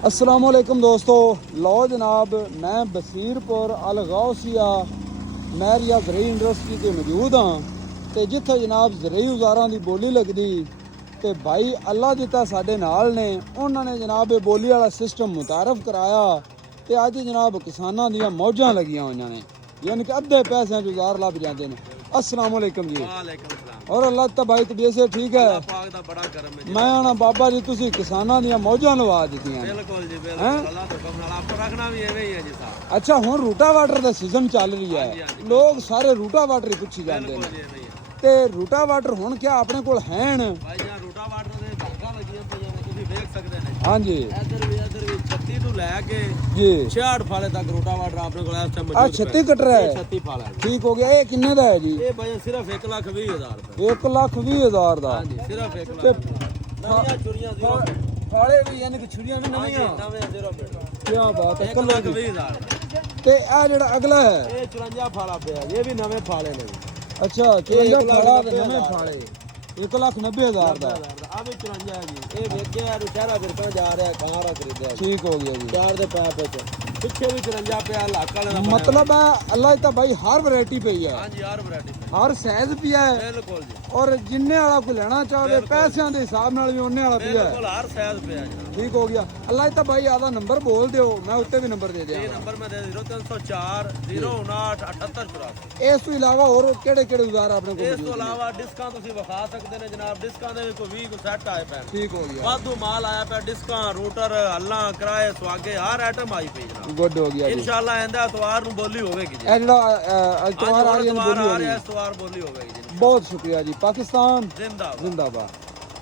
अस्सलाम वालेकुम दोस्तों। लो जनाब, मैं बसीरपुर अल गौसिया मैरिया ज़रई इंडस्ट्री ते मौजूद हाँ ते जिथे जनाब ज़रई औज़ारां दी बोली लगदी ते भाई अल्लाह दिता साडे नाल ने उन्होंने जनाब ये बोली वाला सिस्टम मुतारफ कराया ते अज जनाब किसानां दियां मौजां लगियां होईयां ने, यानी कि अद्धे पैसे औज़ार लभ जाते हैं। अस्सलाम वालेकुम जी। और अल्लाह ता भाई तबीयत से ठीक है? बड़ा करम है जी। मैं आना बाबा जी तुसी किसानां दियां मौजां लवा दित्तियां। बिल्कुल जी, बिल्कुल अल्लाह तो हुक्म नाल आपको रखना भी एवें ही है जी साहब। अच्छा हुण रूटावाटर दा सीजन चल रही है, लोग सारे रूटावाटर ही पुछी जाते बिल्कुल हैं जी एवें ही है ते रूटावाटर हुण क्या अपने कोल हैन? भाई जान रूटा वाटर दे धागा लगियां पईयां ने, तुसीं देख सकदे ने। हाँ जी इधर भी 36 ਤੋਂ ਲੈ ਕੇ जी। 66 ਫਾਲੇ ਤੱਕ ਰੋਟਾ ਵਾਟਰ ਆਪਣੇ ਕੋਲ ਇਸ ਟਾਈਮ आ 36 कटर है, 36 ਫਾਲਾ ਹੈ ठीक हो गया। ये किन्ने दा है जी? ਇਹ ਭਾਈ ਸਿਰਫ 1,20,000 ਰੁਪਏ। 1,20,000 दा। ਹਾਂਜੀ ਸਿਰਫ 1 ਤੇ ਲੱਖ। ਨਵੀਆਂ ਚੁਰੀਆਂ ਜ਼ੀਰੋ फाड़े भी यानी कि छुरियां भी ਨਵੀਆਂ नवीं। ਨਵੇਂ ਜ਼ੀਰੋ ਮਿੰਟ। क्या बात है। 1,20,000 ते आ जेड़ा अगला है, ਇਹ 54 ਫਾਲਾ ਪਿਆ, ਇਹ ਵੀ ਨਵੇਂ ਫਾਲੇ ਨੇ। अच्छा 54 फाड़ा ते नवे फाड़े 1,90,000 दा। ਆ ਵੀ 54 ਹੈ ਜੀ। ਇਹ ਵੇਖਿਆ ਯਾਰ ਸ਼ਹਿਰਾ ਫਿਰਕਣ ਜਾ ਰਿਹਾ, ਖਾਰਾ ਖਰੀਦਿਆ ਜੀ। ठीक हो गया जी। ਚਾਰ ਦੇ ਪੈਪ ਵਿੱਚ ਪਿੱਛੇ ਵੀ 54 ਪਿਆ, ਲੱਕ ਵਾਲੇ ਦਾ मतलब है अल्लाह ता भाई हर वैरायटी पई है, ਹਾਂਜੀ ਯਾਰ ਵੈਰਾਈਟੀ हर साइज पिया है ਬਿਲकुਲ ਜੀ, और जिन्ने वाला कोई लेना चाहे पैसों के हिसाब नाल भी उन्ने वाला पिया है। ਬਿਲकुਲ हर साइज ਪਿਆ ਜੀ। ठीक हो गया। अल्लाह ता भाई आधा नंबर बोल दियो, मैं उत्ते भी नंबर दे ਇਹ दिया। ਨੰਬਰ ਮੈਂ ਦੇ 0304 059 7884। इस तो इलावा और केड़े केड़े औजार अपने को ਇਸ ਤੋਂ मौजूद हैं? ਇਲਾਵਾ ਡਿਸਕਾਂ ਤੁਸੀਂ ਵਿਖਾ ਸਕਦੇ ਨੇ ਜਨਾਬ। ਡਿਸਕਾਂ ਦੇ ਵੀ ਕੋਈ 20 ਕੋ ਸੈੱਟ ਆਏ ਪਏ ਨੇ। ठीक हो गया, ਵਾਧੂ ਮਾਲ ਆਇਆ ਪਿਆ। ਡਿਸਕਾਂ, ਰੂਟਰ, ਹੱਲਾਂ, ਕਿਰਾਏ, ਸਵਾਗੇ, ਹਰ ਆਈਟਮ ਆਈ ਪਈ ਜਨਾਬ। गुड हो गया जी। ਇਨਸ਼ਾਅੱਲਾ ਇਹਦਾ ਇਤਵਾਰ ਨੂੰ ਬੋਲੀ ਹੋਵੇਗੀ ਜੀ। ए जेड़ा इतवार आ रही है इतवार बोली आ होगी। ਰਿਹਾ, इतवार ਬੋਲੀ ਹੋਵੇਗੀ ਜੀ। बहुत शुक्रिया जी। पाकिस्तान ਜ਼ਿੰਦਾਬਾਦ। जिंदाबाद।